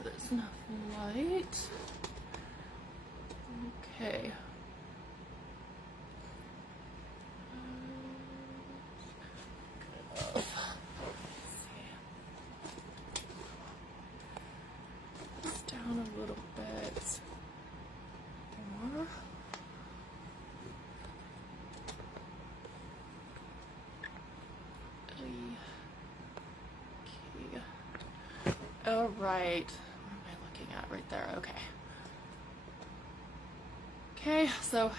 sure there's enough light. Okay. This down a little bit more. All right. What am I looking at right there? Okay. Okay, so,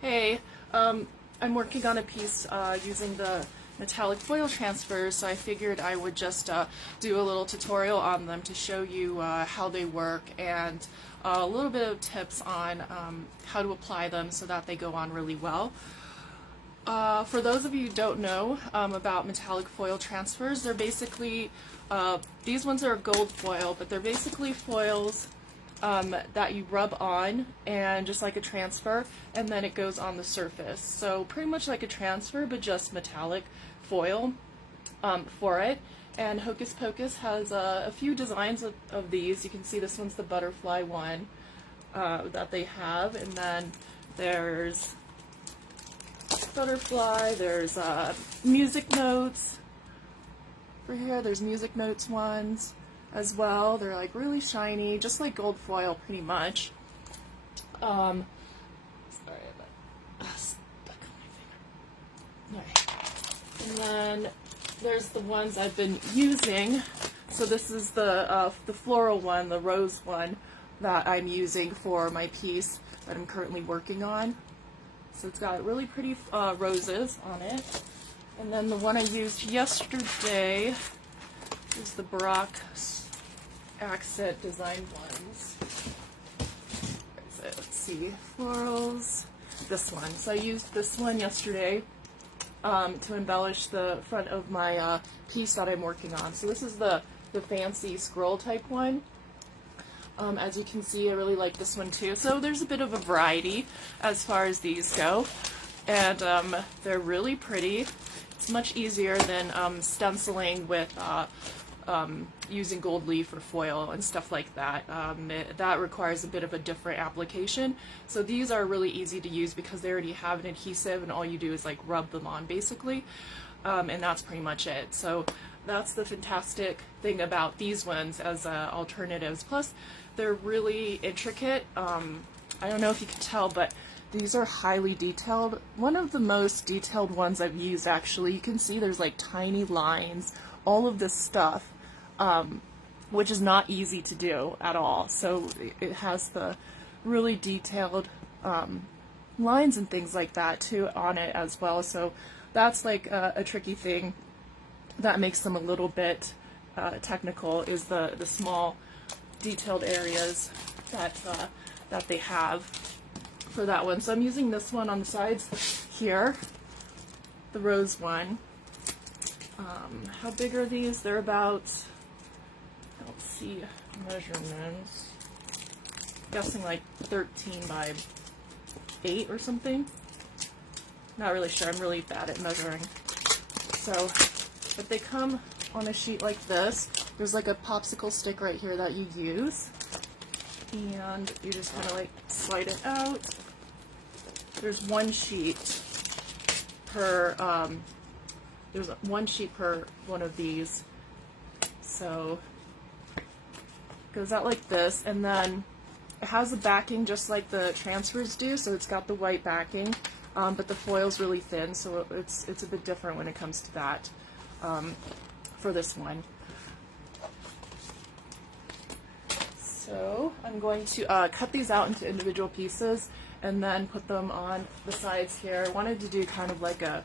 hey, I'm working on a piece using the metallic foil transfers, so I figured I would just do a little tutorial on them to show you how they work and a little bit of tips on how to apply them so that they go on really well. For those of you who don't know about metallic foil transfers, they're basically, these ones are gold foil, but they're basically foils that you rub on, and just like a transfer, and then it goes on the surface. So pretty much like a transfer, but just metallic foil for it. And Hokus Pokus has a few designs of these. You can see this one's the butterfly one that they have, and then there's butterfly, there's music notes for here, there's music notes ones as well. They're like really shiny, just like gold foil pretty much. Sorry, I stuck on my finger. Okay. And then there's the ones I've been using. So this is the floral one, the rose one that I'm using for my piece that I'm currently working on. So it's got really pretty roses on it. And then the one I used yesterday is the Baroque accent design ones. Where is it? Let's see. Florals. This one. So I used this one yesterday to embellish the front of my piece that I'm working on. So this is the fancy scroll type one. As you can see, I really like this one too. So there's a bit of a variety as far as these go, and they're really pretty. It's much easier than stenciling with using gold leaf or foil and stuff like that. That requires a bit of a different application. So these are really easy to use because they already have an adhesive, and all you do is like rub them on basically, and that's pretty much it. So that's the fantastic thing about these ones as alternatives. Plus, they're really intricate. I don't know if you can tell, but these are highly detailed. One of the most detailed ones I've used, actually. You can see there's like tiny lines, all of this stuff, which is not easy to do at all. So it has the really detailed lines and things like that too on it as well. So that's like a tricky thing that makes them a little bit technical, is the small detailed areas that they have for that one. So I'm using this one on the sides here, the rose one. How big are these? They're about, let's see, measurements. I'm guessing like 13 by 8 or something. Not really sure. I'm really bad at measuring. So, but they come on a sheet like this. There's like a popsicle stick right here that you use, and you just kind of like slide it out. There's one sheet per one of these, so it goes out like this, and then it has a backing just like the transfers do, so it's got the white backing, but the foil's really thin, so it's a bit different when it comes to that for this one. So I'm going to cut these out into individual pieces and then put them on the sides here. I wanted to do kind of like a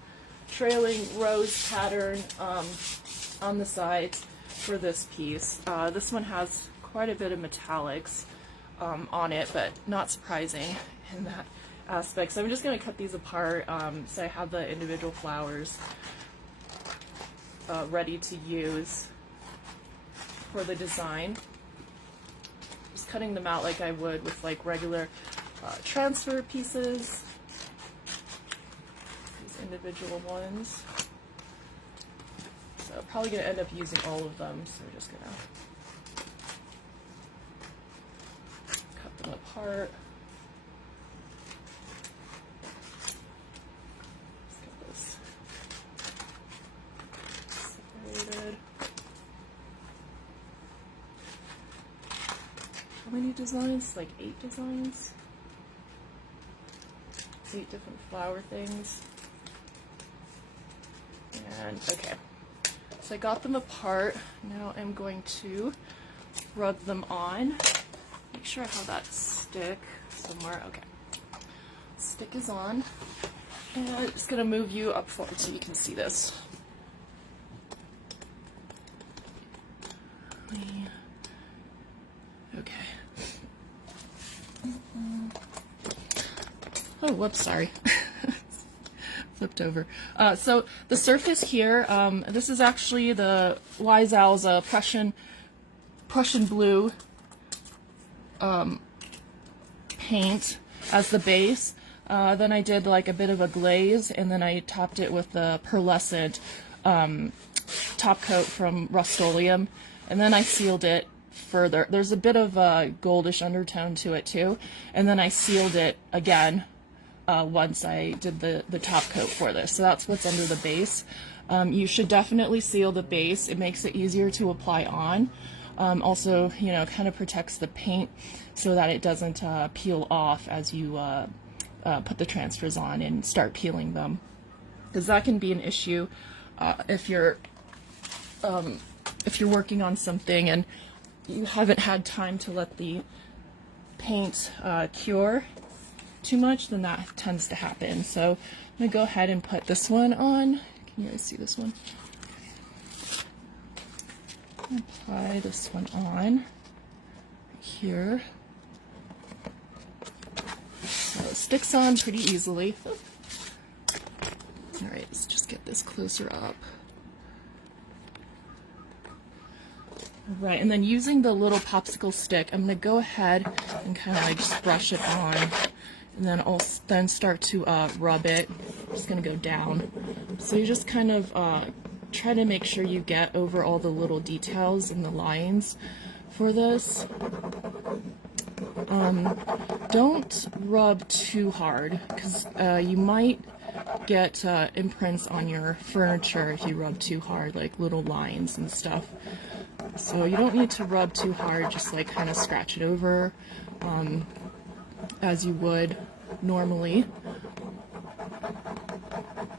trailing rose pattern on the sides for this piece. This one has quite a bit of metallics on it, but not surprising in that aspect. So I'm just going to cut these apart so I have the individual flowers ready to use for the design. Just cutting them out like I would with like regular transfer pieces, these individual ones. So I'm probably going to end up using all of them, so we're just going to apart. Let's get this separated. How many designs? Like 8 designs? 8 different flower things. And okay, so I got them apart. Now I'm going to rub them on. Make sure I have that stick somewhere. Okay, stick is on. And I'm just gonna move you up forward so you can see this. Okay. Oh, whoops, sorry. Flipped over. So the surface here, this is actually the Wise Owl's Prussian blue paint as the base. Then I did like a bit of a glaze, and then I topped it with the pearlescent top coat from Rust-Oleum, and then I sealed it further. There's a bit of a goldish undertone to it too, and then I sealed it again once I did the top coat for this. So that's what's under the base. You should definitely seal the base. It makes it easier to apply on. Also, you know, kind of protects the paint so that it doesn't peel off as you put the transfers on and start peeling them, because that can be an issue if you're working on something and you haven't had time to let the paint cure too much, then that tends to happen. So I'm gonna go ahead and put this one on. Can you guys see this one? Apply this one on here. So it sticks on pretty easily. All right, let's just get this closer up. Right, and then using the little popsicle stick, I'm gonna go ahead and kind of like just brush it on, and then I'll then start to rub it. I'm just gonna go down. So you just kind of try to make sure you get over all the little details and the lines for this. Don't rub too hard, because you might get imprints on your furniture if you rub too hard, like little lines and stuff. So you don't need to rub too hard, just like kind of scratch it over as you would normally.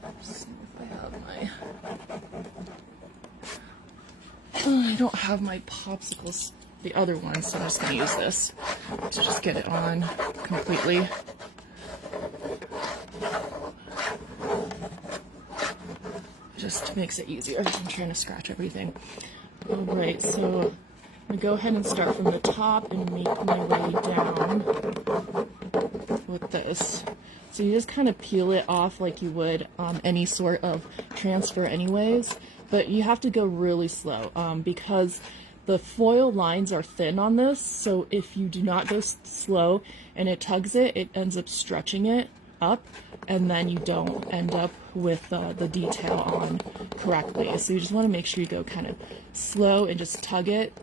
Let's see if I have my... I don't have my popsicles, the other one, so I'm just going to use this to just get it on completely. Just makes it easier. I'm trying to scratch everything. Alright, so I'm going to go ahead and start from the top and make my way down with this. So you just kind of peel it off like you would any sort of transfer anyways, but you have to go really slow because the foil lines are thin on this, so if you do not go slow and it tugs it, it ends up stretching it up, and then you don't end up with the detail on correctly. So you just want to make sure you go kind of slow and just tug it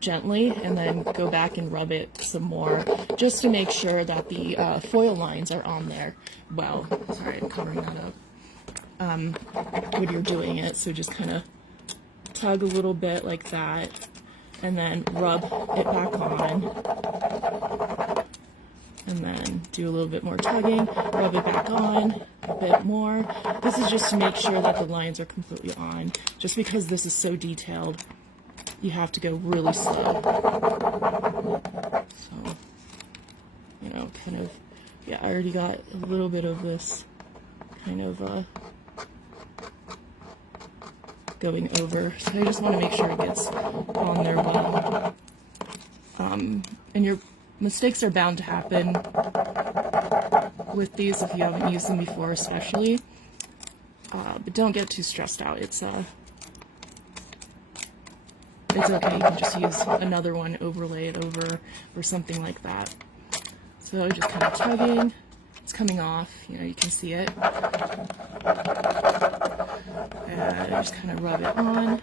gently, and then go back and rub it some more, just to make sure that the foil lines are on there well. Sorry, I'm covering that up when you're doing it. So just kind of tug a little bit like that, and then rub it back on, and then do a little bit more tugging, rub it back on a bit more. This is just to make sure that the lines are completely on. Just because this is so detailed, you have to go really slow. So, you know, kind of, yeah, I already got a little bit of this kind of going over. So I just want to make sure it gets on there well. And your mistakes are bound to happen with these if you haven't used them before, especially. But don't get too stressed out. It's okay. You can just use another one, overlay it over, or something like that. So just kind of tugging. It's coming off. You know, you can see it. And just kind of rub it on.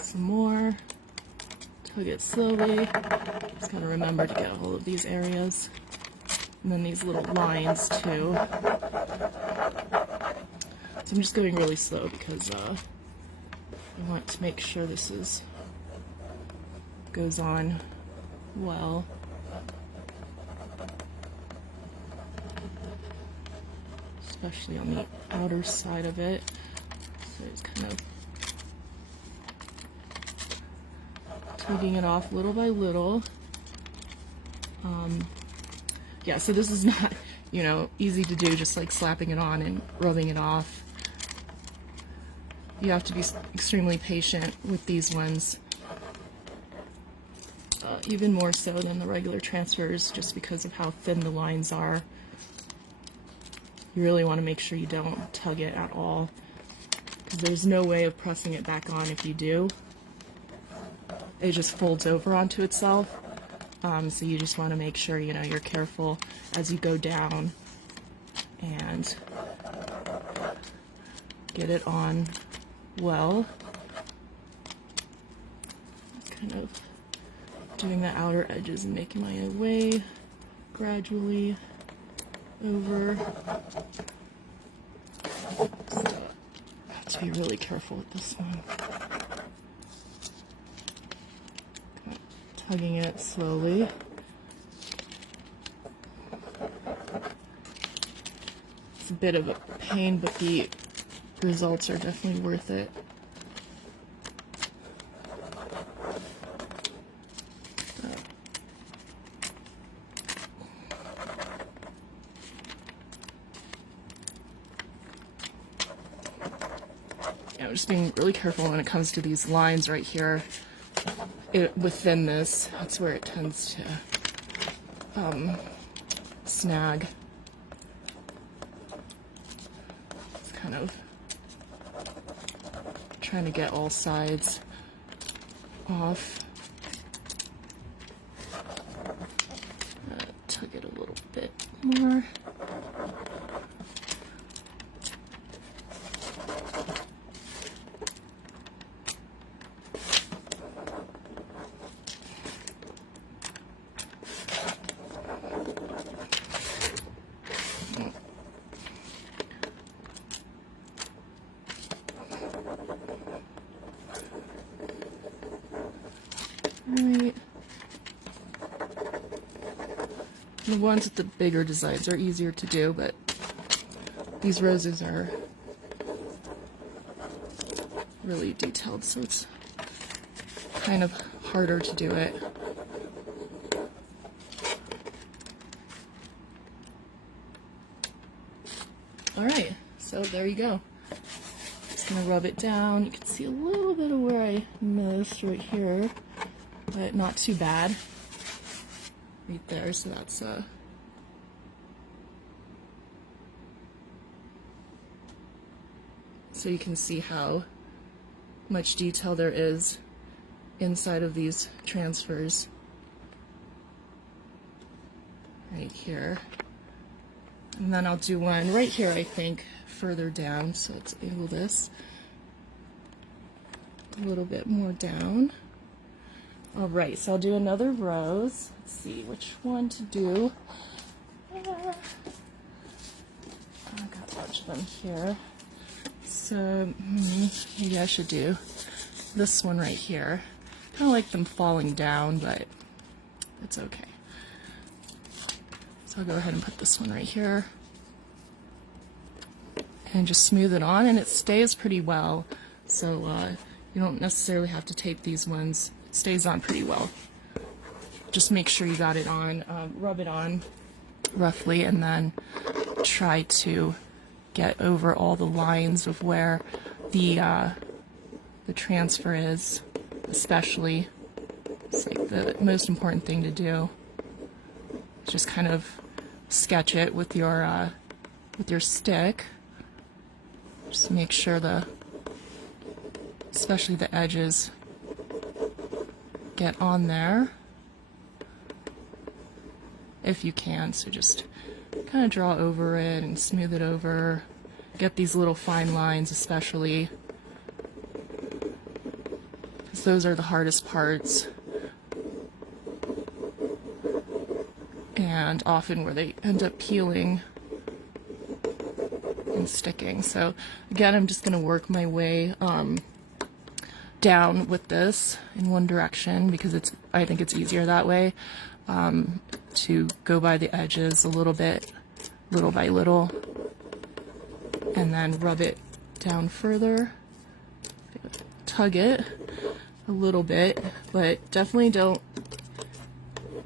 Some more. tug it slowly. Just gotta remember to get all of these areas. And then these little lines too. So I'm just going really slow because I want to make sure this goes on well. Especially on the outer side of it. So it's kind of tugging it off little by little. Yeah, so this is not, you know, easy to do, just like slapping it on and rubbing it off. You have to be extremely patient with these ones. Even more so than the regular transfers, just because of how thin the lines are. You really want to make sure you don't tug it at all, because there's no way of pressing it back on if you do. It just folds over onto itself. So you just want to make sure, you know, you're careful as you go down and get it on well. Kind of doing the outer edges and making my way gradually over. So I have to be really careful with this one. Tugging it slowly. It's a bit of a pain, but the results are definitely worth it. I'm just being really careful when it comes to these lines right here. Within this, that's where it tends to snag. It's kind of trying to get all sides off. Tug it a little bit more. Right. The ones with the bigger designs are easier to do, but these roses are really detailed, so it's kind of harder to do it. Alright, so there you go. Just gonna rub it down. You can see a little bit of where I missed right here, but not too bad. Right there, so that's so you can see how much detail there is inside of these transfers right here. And then I'll do one right here, I think, further down, so let's angle this a little bit more down. Alright, so I'll do another rose. Let's see which one to do. I've got a bunch of them here. So maybe I should do this one right here. Kind of like them falling down, but it's okay. So I'll go ahead and put this one right here. And just smooth it on, and it stays pretty well. So you don't necessarily have to tape these ones. It stays on pretty well. Just make sure you got it on, rub it on roughly, and then try to get over all the lines of where the transfer is, especially. It's like the most important thing to do. Just kind of sketch it with your stick. Just make sure especially the edges get on there if you can. So just kind of draw over it and smooth it over. Get these little fine lines, especially, because those are the hardest parts and often where they end up peeling and sticking. So again, I'm just going to work my way down with this in one direction because I think it's easier that way, to go by the edges a little bit, little by little, and then rub it down further. Tug it a little bit, but definitely don't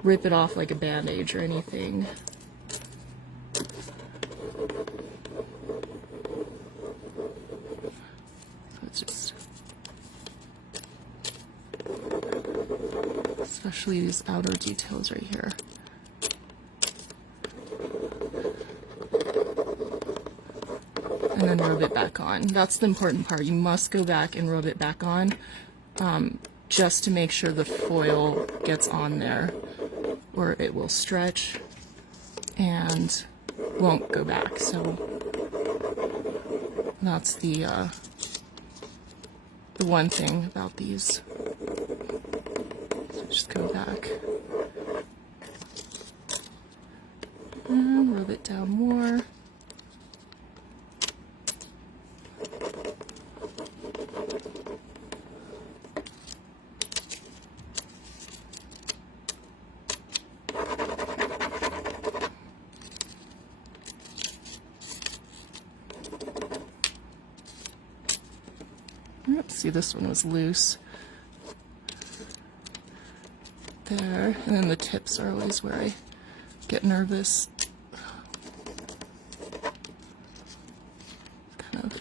rip it off like a bandage or anything. It's just, especially these outer details right here. And then rub it back on. That's the important part. You must go back and rub it back on, just to make sure the foil gets on there, or it will stretch and won't go back. So that's the one thing about these. So just go back and rub it down more. Oops, see, this one was loose. There, and then the tips are always where I get nervous. Kind of.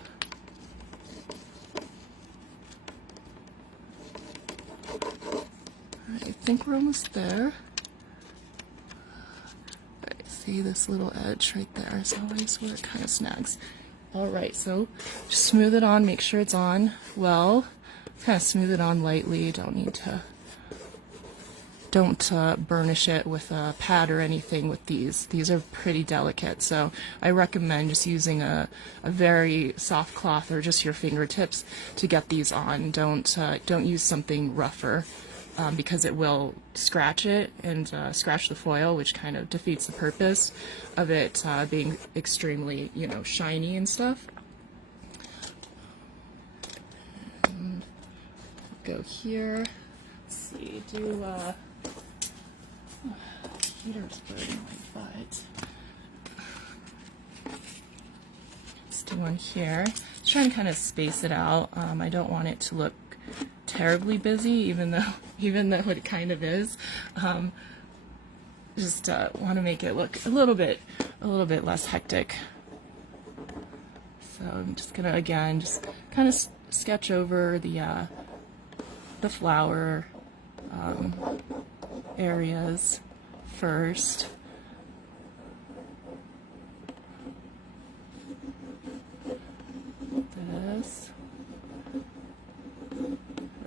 Alright, I think we're almost there. Alright, see this little edge right there is always where it kind of snags. Alright, so just smooth it on, make sure it's on well. Kind of smooth it on lightly, don't burnish it with a pad or anything with these. These are pretty delicate, so I recommend just using a very soft cloth or just your fingertips to get these on. Don't use something rougher, because it will scratch it and scratch the foil, which kind of defeats the purpose of it being extremely, shiny and stuff. And go here. Let's see. Do heater's burning my butt. Let's do one here. Just trying to kind of space it out. I don't want it to look terribly busy, even though it kind of is. Just want to make it look a little bit less hectic. So I'm just gonna again just kind of sketch over the flower areas first. This.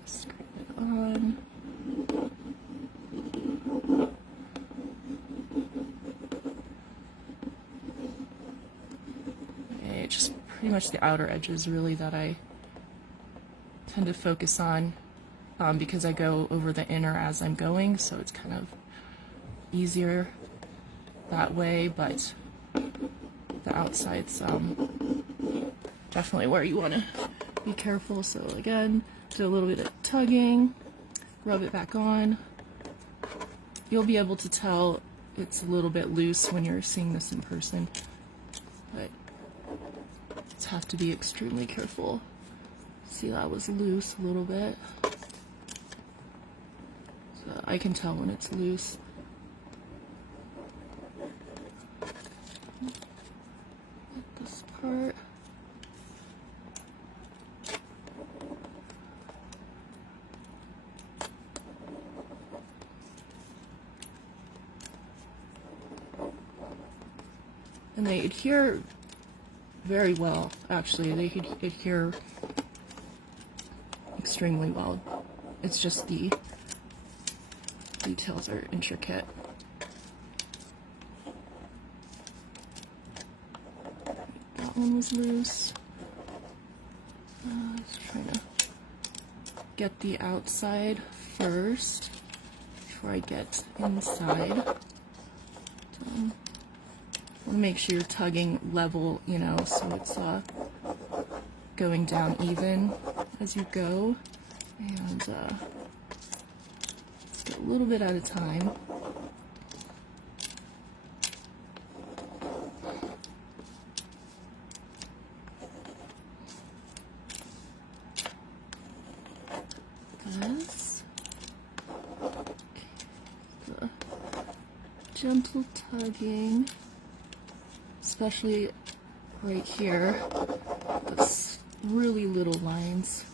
Scrape it on. Okay, just pretty much the outer edges really that I tend to focus on, because I go over the inner as I'm going, so it's kind of easier that way, but the outside's definitely where you want to be careful. So again, do a little bit of tugging, rub it back on. You'll be able to tell it's a little bit loose when you're seeing this in person, but just have to be extremely careful. See, that was loose a little bit. So I can tell when it's loose. This part. And they adhere very well, actually. They adhere extremely well. It's just the details are intricate. That one was loose. Just trying to get the outside first before I get inside. make sure you're tugging level, you know, so it's going down even as you go, and just get a little bit at a time. This, the gentle tugging, especially right here, those really little lines.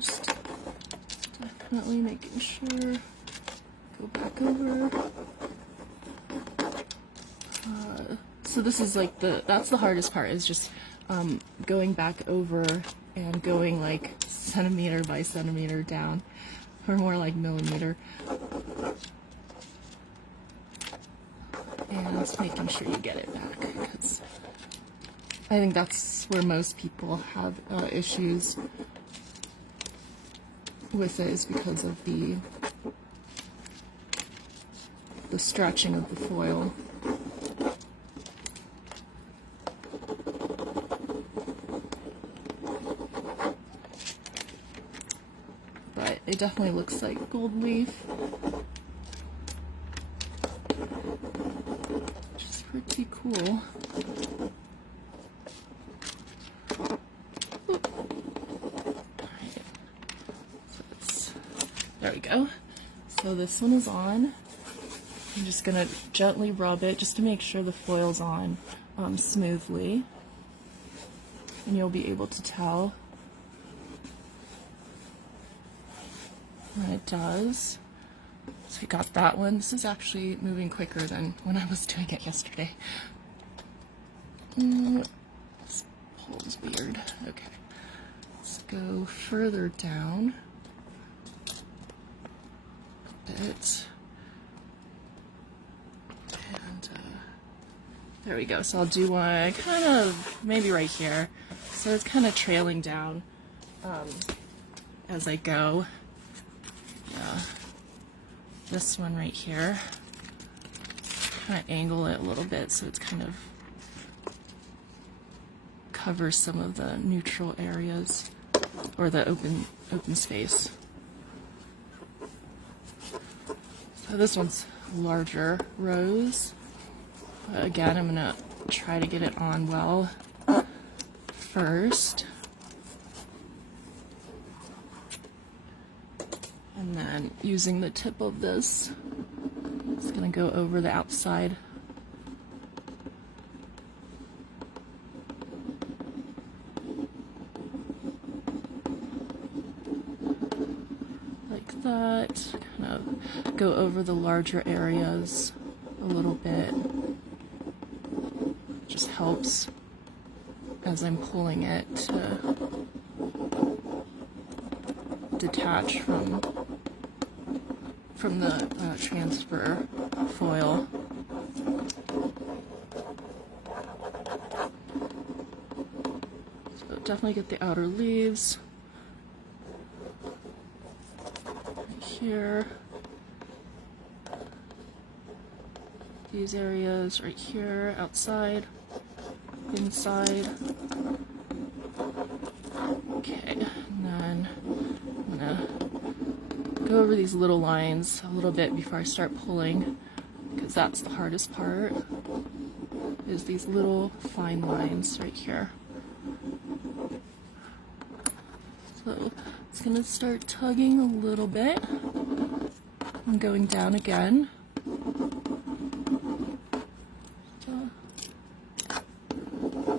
Just definitely making sure, go back over. So this is like that's the hardest part, is just going back over and going like centimeter by centimeter down, or more like millimeter. And just making sure you get it back, because I think that's where most people have issues with it, is because of the stretching of the foil. But it definitely looks like gold leaf, which is pretty cool. There we go. So this one is on. I'm just gonna gently rub it just to make sure the foil's on smoothly, and you'll be able to tell when it does. So we got that one. This is actually moving quicker than when I was doing it yesterday. This pole's weird. Okay, let's go further down. Bit. And there we go. So I'll do one kind of maybe right here, so it's kind of trailing down as I go. Yeah, this one right here, kind of angle it a little bit so it's kind of covers some of the neutral areas, or the open space. So this one's larger rose, but again, I'm gonna try to get it on well first, and then using the tip of this, it's gonna go over the outside. That, kind of go over the larger areas a little bit. Just helps as I'm pulling it to detach from the transfer foil. So definitely get the outer leaves. Here, these areas right here, outside, inside. Okay, and then I'm gonna go over these little lines a little bit before I start pulling, because that's the hardest part, is these little fine lines right here. So it's gonna start tugging a little bit. I'm going down again. So,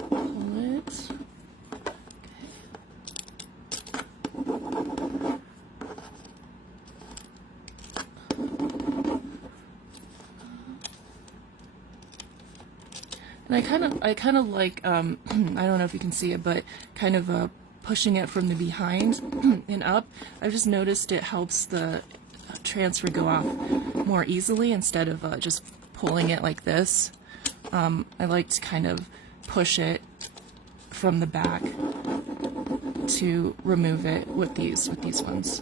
pull it. And I kind of like, I don't know if you can see it, but kind of pushing it from the behind and up. I've just noticed it helps the transfer go off more easily instead of just pulling it like this. I like to kind of push it from the back to remove it with these ones.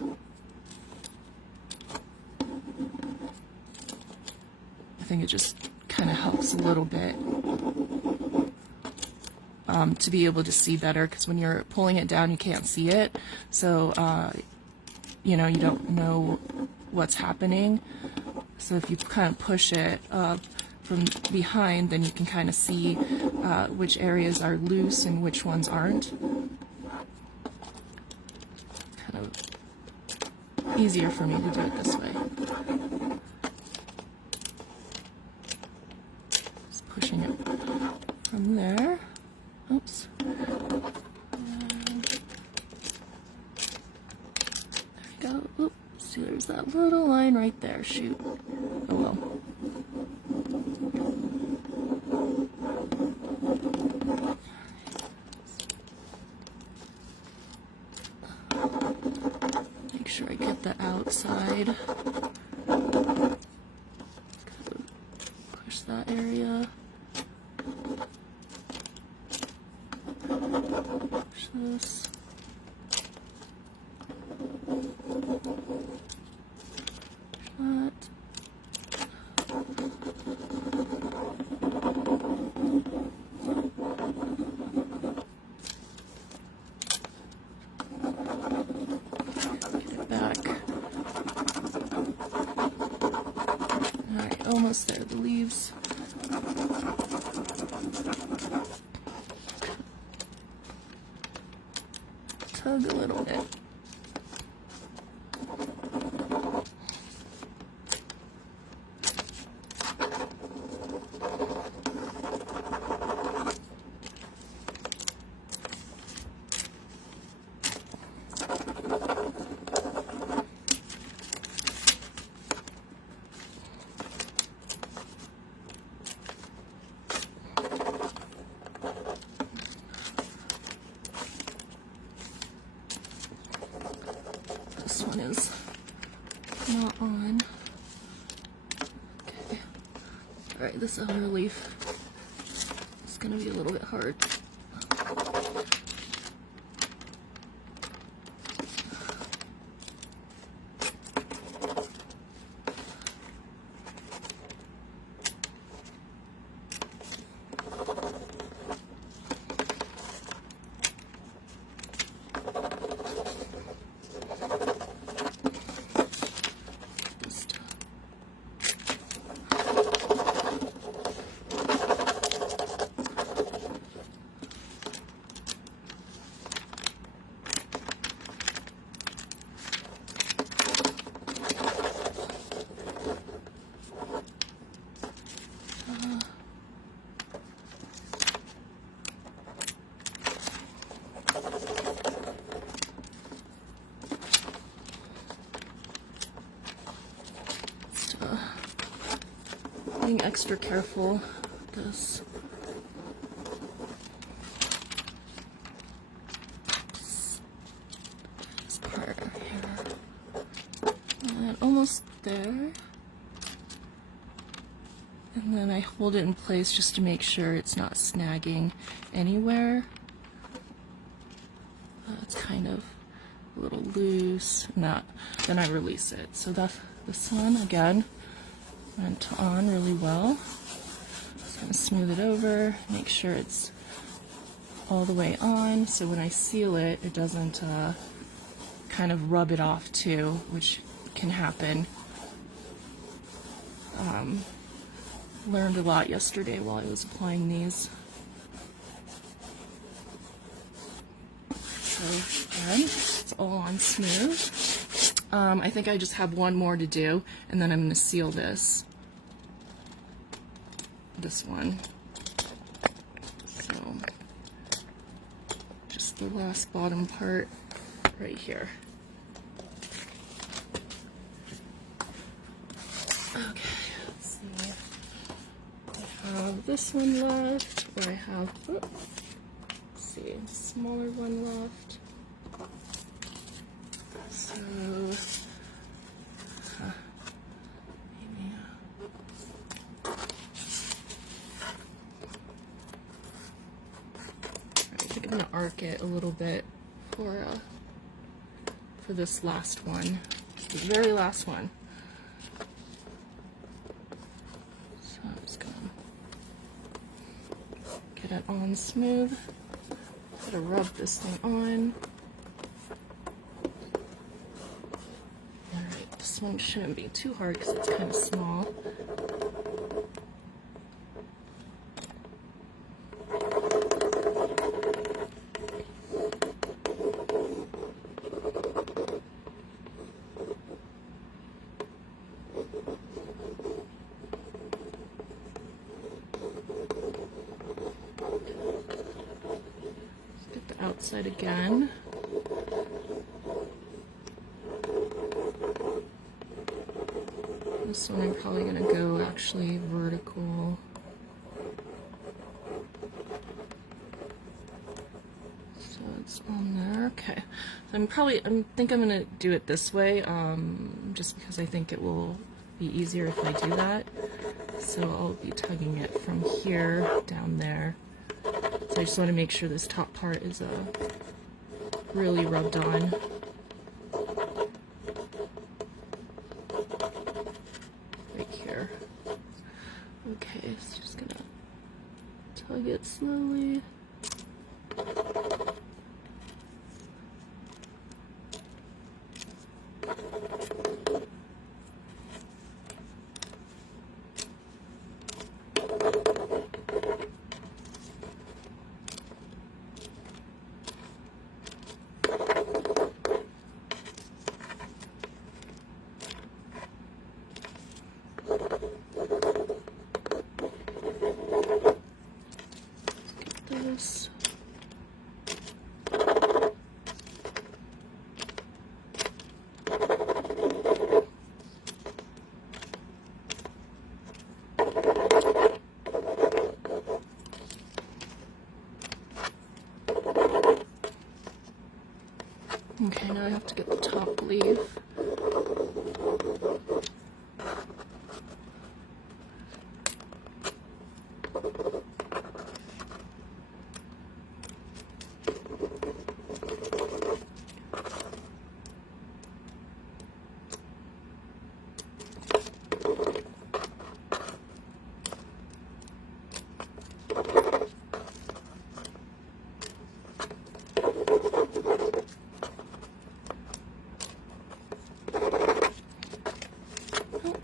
I think it just kind of helps a little bit to be able to see better, because when you're pulling it down you can't see it, so you know, you don't know what's happening. So if you kind of push it from behind, then you can kind of see which areas are loose and which ones aren't. Kind of easier for me to do it this way. Just pushing it from there. Oops. There we go. Oops. See, there's that little line right there. Shoot. Oh well. Make sure I get the outside. Push that area. Push this. That. Get it back. Alright, almost there, the leaves. Tug a little bit. This one is not on. Okay. Alright, this other leaf is going to be a little bit hard. Being extra careful with this. This part here. And almost there. And then I hold it in place just to make sure it's not snagging anywhere. It's kind of a little loose, and then I release it. So that's this one again. Went on really well. Just gonna smooth it over, make sure it's all the way on, so when I seal it, it doesn't kind of rub it off too, which can happen. Learned a lot yesterday while I was applying these. So again, it's all on smooth. I think I just have one more to do, and then I'm going to seal this one. So, just the last bottom part right here. Okay, let's see. I have this one left. where I have, let's see, smaller one left. So, maybe, I think I'm gonna arc it a little bit for this last one, the very last one. So I'm just gonna get it on smooth. Gotta rub this thing on. Alright, this one shouldn't be too hard because it's kind of small. Outside again. This one I'm probably going to go actually vertical. So it's on there. Okay. So I think I'm going to do it this way, just because I think it will be easier if I do that. So I'll be tugging it from here down there. So I just want to make sure this top part is really rubbed on. Right here. Okay, so just gonna tug it slowly. This. Okay, now I have to get the top leaf.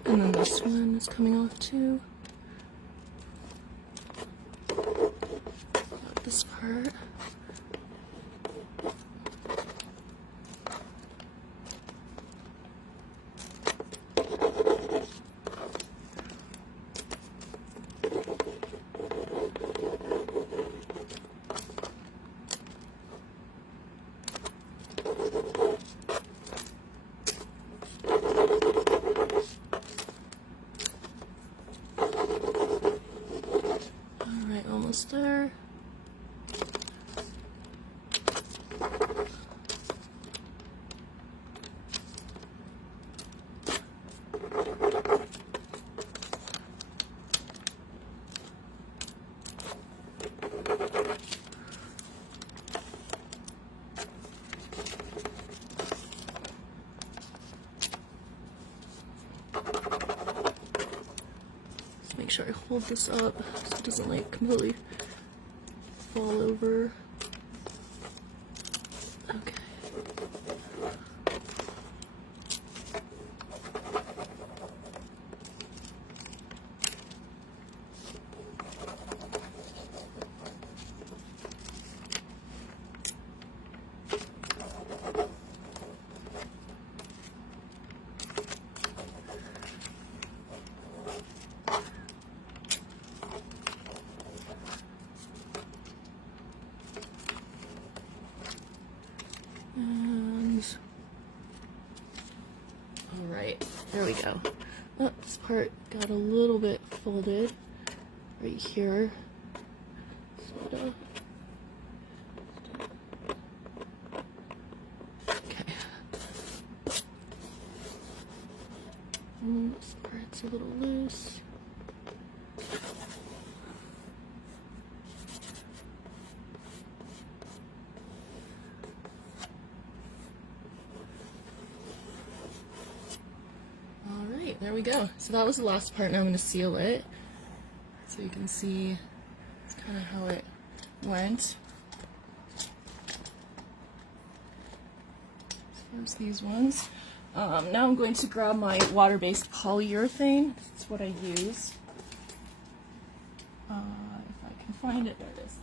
And then this one is coming off too. Got this part. Almost there. Make sure I hold this up so it doesn't like completely fall over. Okay. And all right, there we go. Oh, this part got a little bit folded right here. It's a little loose. Alright, there we go. So that was the last part, now I'm going to seal it. So you can see it's kind of how it went. There's these ones. Now I'm going to grab my water-based polyurethane. That's what I use. If I can find it, there it is.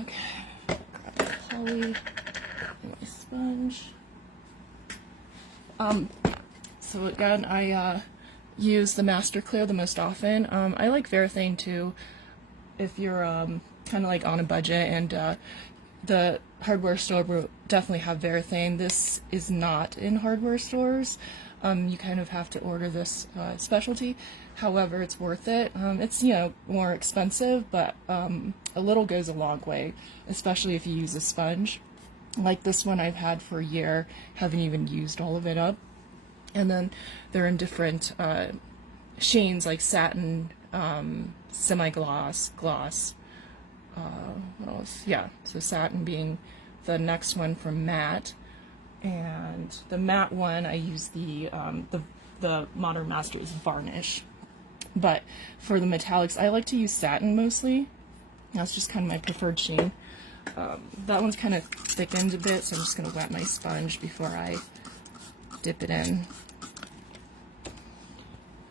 Okay, grab my poly and my sponge. So again, I use the Master Clear the most often. I like Varathane too, if you're kind of like on a budget, and the hardware store will definitely have Varathane. This is not in hardware stores. You kind of have to order this specialty. However, it's worth it. It's, you know, more expensive, but a little goes a long way, especially if you use a sponge. Like this one I've had for a year, haven't even used all of it up. And then they're in different sheens, like satin, semi-gloss, gloss. What else? Yeah, so satin being the next one from matte, and the matte one I use the Modern Masters varnish. But for the metallics, I like to use satin mostly. That's just kind of my preferred sheen. That one's kind of thickened a bit, so I'm just going to wet my sponge before I dip it in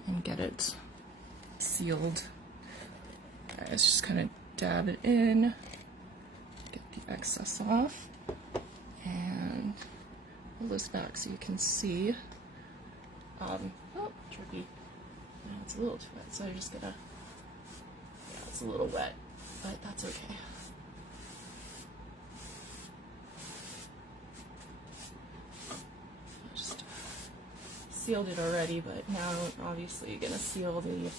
and get it sealed. Let's just kind of dab it in, get the excess off, and pull this back so you can see. Oh, tricky. No, it's a little too wet, so I just gotta, yeah, it's a little wet, but that's okay. Just sealed it already, but now obviously you're gonna seal the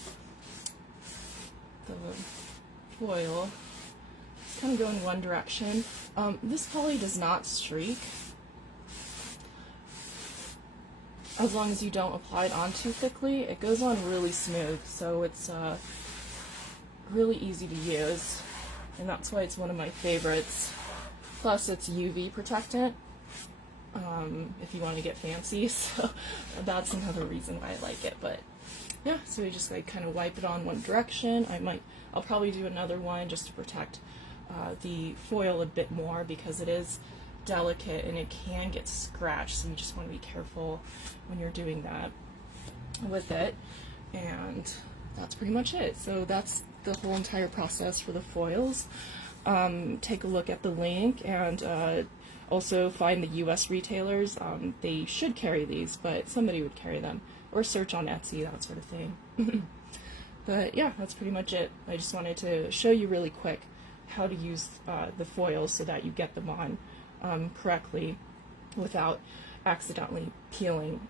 foil. Just kind of go in one direction. This poly does not streak as long as you don't apply it on too thickly. It goes on really smooth, so it's really easy to use, and that's why it's one of my favorites. Plus it's UV protectant, if you want to get fancy, so that's another reason why I like it. But yeah, so we just like kind of wipe it on one direction. I'll probably do another one just to protect the foil a bit more, because it is delicate and it can get scratched, so you just want to be careful when you're doing that with it. And that's pretty much it. So that's the whole entire process for the foils. Take a look at the link, and also find the US retailers. They should carry these, but somebody would carry them, or search on Etsy, that sort of thing. But yeah, that's pretty much it. I just wanted to show you really quick how to use the foils so that you get them on correctly without accidentally peeling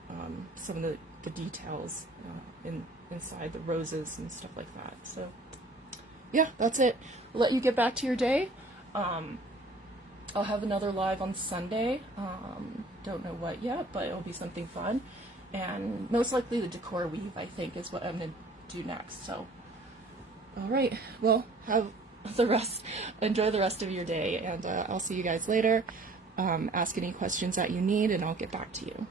some of the details inside the roses and stuff like that. So yeah, that's it. I'll let you get back to your day. I'll have another live on Sunday. Don't know what yet, but it'll be something fun. And most likely the decor weave, I think, is what I'm going to do next. So, alright, well, enjoy the rest of your day, and I'll see you guys later. Ask any questions that you need, and I'll get back to you.